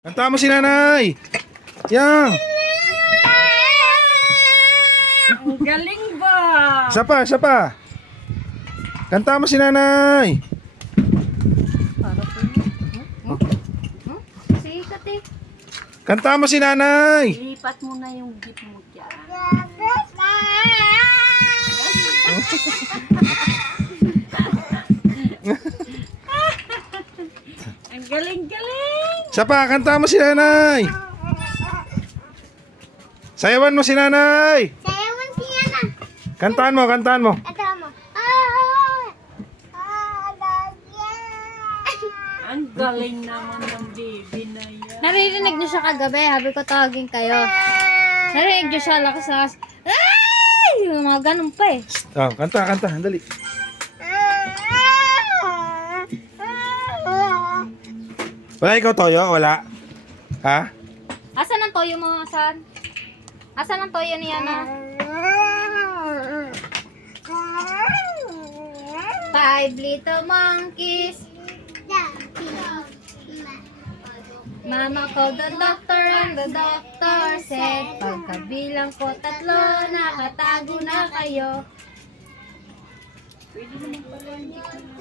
Kanta mo si nanay. Yang. Ang galing ba? Isa pa, isa pa. Kanta mo si nanay. Para po sikat eh. Kanta mo si nanay. Lipat mo na yung jeep mo dyan. Ang galing-galing. Isa pa, kanta mo si nanay. Sayawan mo si nanay. Sayawan siya na. Kantaan mo, kantaan mo. Ito mo. Ang galing naman ng baby na yan. Naririnig niyo siya kagabi, habi ko tawagin kayo. Naririnig niyo siya lakas. Ay! Yung mga ganun pa eh. Oh, kanta, kanta, dali. Wala ikaw, Toyo? Wala? Ha? Asan ang toyo mo, Asan? Asan ang toyo niya na? 5 little monkeys. Mama called the doctor and the doctor said, pagkabilang ko 3, nakatago na kayo. Pwede naman pala hindi ko na.